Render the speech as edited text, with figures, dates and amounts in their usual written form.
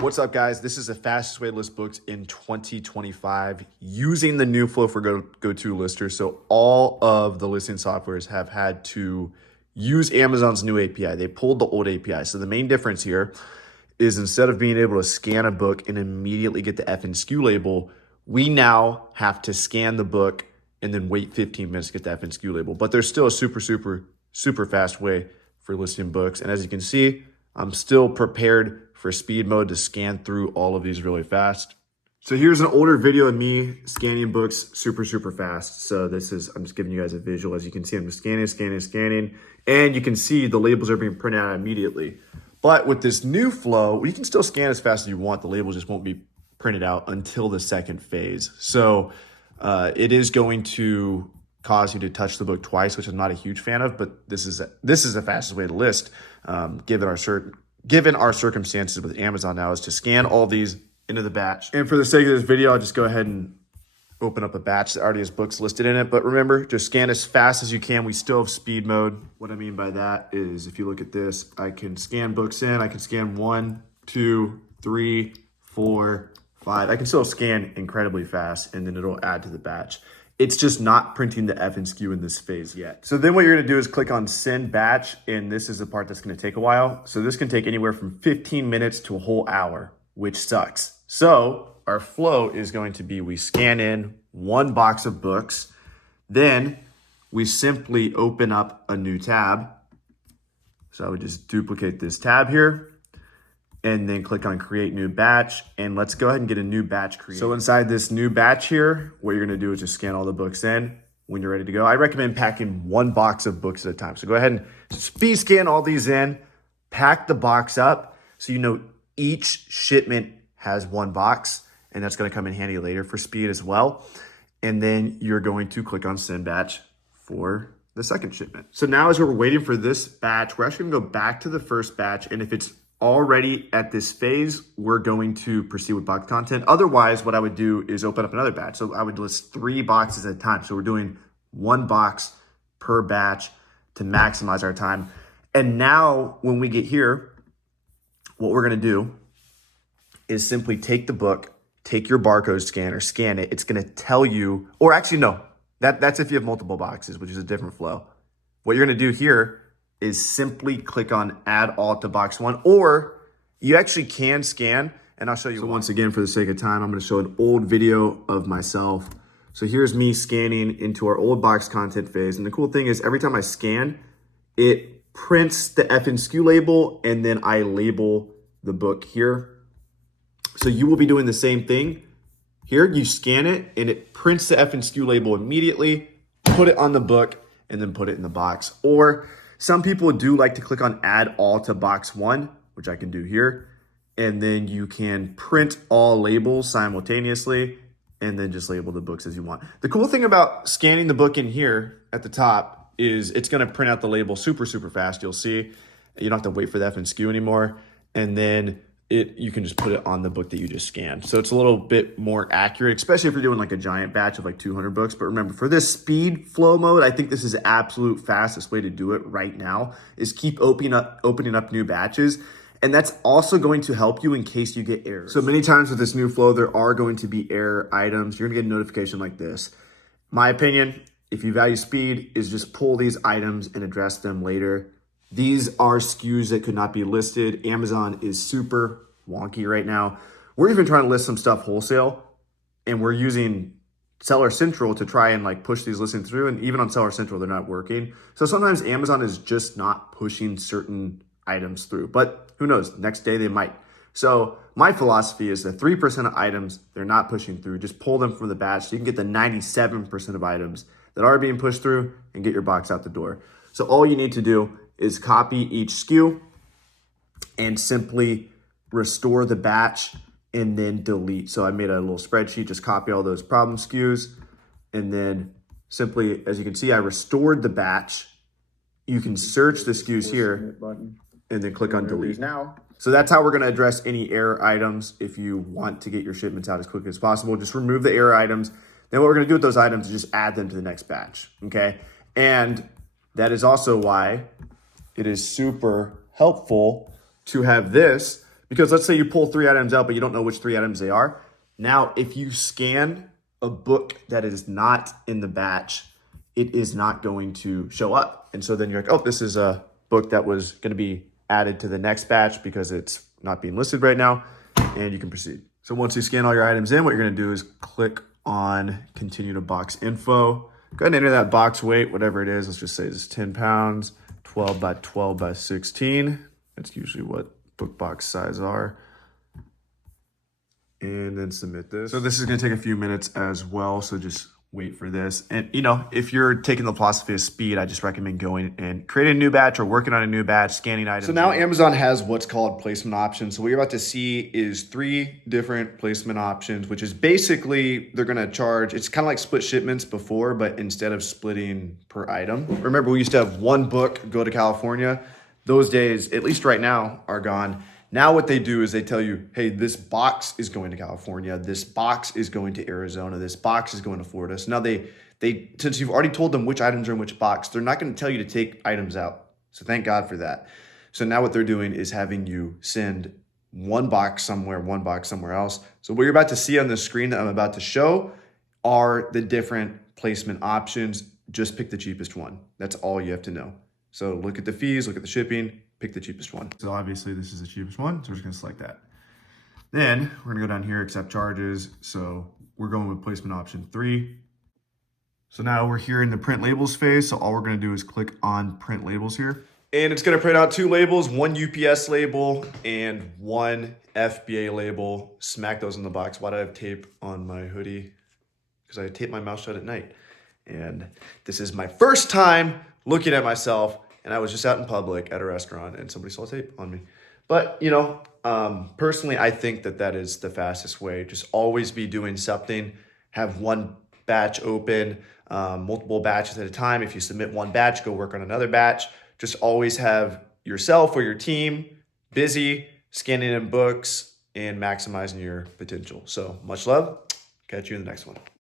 What's up, guys? This is the fastest way to list books in 2025 using the new flow for Go2lister. So all of the listing softwares have had to use Amazon's new API. They pulled the old API. So the main difference here is instead of being able to scan a book and immediately get the F and SKU label, we now have to scan the book and then wait 15 minutes to get the F and SKU label. But there's still a super fast way for listing books. And as you can see, I'm still prepared for speed mode to scan through all of these really fast. So here's an older video of me scanning books super fast. So I'm just giving you guys a visual. As you can see, I'm just scanning, and you can see the labels are being printed out immediately. But with this new flow, you can still scan as fast as you want. The labels just won't be printed out until the second phase. So it is going to cause you to touch the book twice, which I'm not a huge fan of, but this is the fastest way to list, given our circumstances with Amazon now, is to scan all these into the batch. And for the sake of this video, I'll just go ahead and open up a batch that already has books listed in it. But remember, just scan as fast as you can. We still have speed mode. What I mean by that is if you look at this, I can scan books in. I can scan 1, 2, 3, 4, 5. I can still scan incredibly fast, and then it'll add to the batch. It's just not printing the F and SKU in this phase yet. So then what you're gonna do is click on send batch, and this is the part that's gonna take a while. So this can take anywhere from 15 minutes to a whole hour, which sucks. So our flow is going to be, we scan in 1 box of books, then we simply open up a new tab. So I would just duplicate this tab here, and then click on create new batch, and let's go ahead and get a new batch created. So inside this new batch here, what you're gonna do is just scan all the books in. When you're ready to go, I recommend packing 1 box of books at a time. So go ahead and speed scan all these in, pack the box up, so you know each shipment has 1 box, and that's gonna come in handy later for speed as well. And then you're going to click on send batch for the second shipment. So now as we're waiting for this batch, we're actually gonna go back to the first batch, and if it's already at this phase, we're going to proceed with box content. Otherwise, what I would do is open up another batch. So I would list 3 boxes at a time. So we're doing 1 box per batch to maximize our time. And now when we get here, what we're gonna do is simply take the book, take your barcode scanner, scan it. It's gonna tell you, or actually no, that's if you have multiple boxes, which is a different flow. What you're gonna do here is simply click on add all to box 1, or you actually can scan, and I'll show you. So once again, for the sake of time, I'm gonna show an old video of myself. So here's me scanning into our old box content phase. And the cool thing is every time I scan, it prints the F and SKU label, and then I label the book here. So you will be doing the same thing. Here, you scan it, and it prints the F and SKU label immediately, put it on the book, and then put it in the box. Or some people do like to click on add all to box 1, which I can do here. And then you can print all labels simultaneously and then just label the books as you want. The cool thing about scanning the book in here at the top is it's gonna print out the label super fast. You'll see, you don't have to wait for the F and SKU anymore. And then you can just put it on the book that you just scanned. So it's a little bit more accurate, especially if you're doing like a giant batch of like 200 books. But remember, for this speed flow mode, I think this is the absolute fastest way to do it right now, is keep opening up new batches. And that's also going to help you in case you get errors. So many times with this new flow, there are going to be error items. You're gonna get a notification like this. My opinion, if you value speed, is just pull these items and address them later. These are SKUs that could not be listed. Amazon is super wonky right now. We're even trying to list some stuff wholesale, and we're using Seller Central to try and like push these listings through. And even on Seller Central, they're not working. So sometimes Amazon is just not pushing certain items through, but who knows, next day they might. So my philosophy is that 3% of items they're not pushing through, just pull them from the batch so you can get the 97% of items that are being pushed through and get your box out the door. So all you need to do is copy each SKU and simply restore the batch and then delete. So I made a little spreadsheet, just copy all those problem SKUs, and then simply, as you can see, I restored the batch. You can search the SKUs here and then click on delete. So that's how we're gonna address any error items. If you want to get your shipments out as quickly as possible, just remove the error items. Then what we're gonna do with those items is just add them to the next batch, okay? And that is also why it is super helpful to have this, Because let's say you pull 3 items out, but you don't know which 3 items they are. Now, if you scan a book that is not in the batch, it is not going to show up. And so then you're like, oh, this is a book that was going to be added to the next batch because it's not being listed right now, and you can proceed. So once you scan all your items in, what you're going to do is click on continue to box info. Go ahead and enter that box weight, whatever it is. Let's just say it's 10 pounds, 12 by 12 by 16. That's usually what book box size are. And then submit this. So this is going to take a few minutes as well, so just wait for this. And you know, if you're taking the philosophy of speed, I just recommend going and creating a new batch or working on a new batch, scanning items. So now Amazon has what's called placement options. So what you're about to see is 3 different placement options, which is basically they're going to charge, it's kind of like split shipments before, but instead of splitting per item. Remember, we used to have one book go to California. Those days, at least right now, are gone. Now what they do is they tell you, hey, this box is going to California, this box is going to Arizona, this box is going to Florida. So now they since you've already told them which items are in which box, they're not going to tell you to take items out. So thank God for that. So now what they're doing is having you send one box somewhere else. So what you're about to see on the screen that I'm about to show are the different placement options. Just pick the cheapest one. That's all you have to know. So look at the fees, look at the shipping, pick the cheapest one. So obviously this is the cheapest one, so we're just gonna select that. Then we're gonna go down here, accept charges. So we're going with placement option 3. So now we're here in the print labels phase. So all we're gonna do is click on print labels here. And it's gonna print out 2 labels, one UPS label and one FBA label. Smack those in the box. Why do I have tape on my hoodie? Because I tape my mouth shut at night. And this is my first time looking at myself, and I was just out in public at a restaurant and somebody saw tape on me. But, you know, personally, I think that that is the fastest way. Just always be doing something. Have one batch open, multiple batches at a time. If you submit one batch, go work on another batch. Just always have yourself or your team busy, scanning in books, and maximizing your potential. So much love. Catch you in the next one.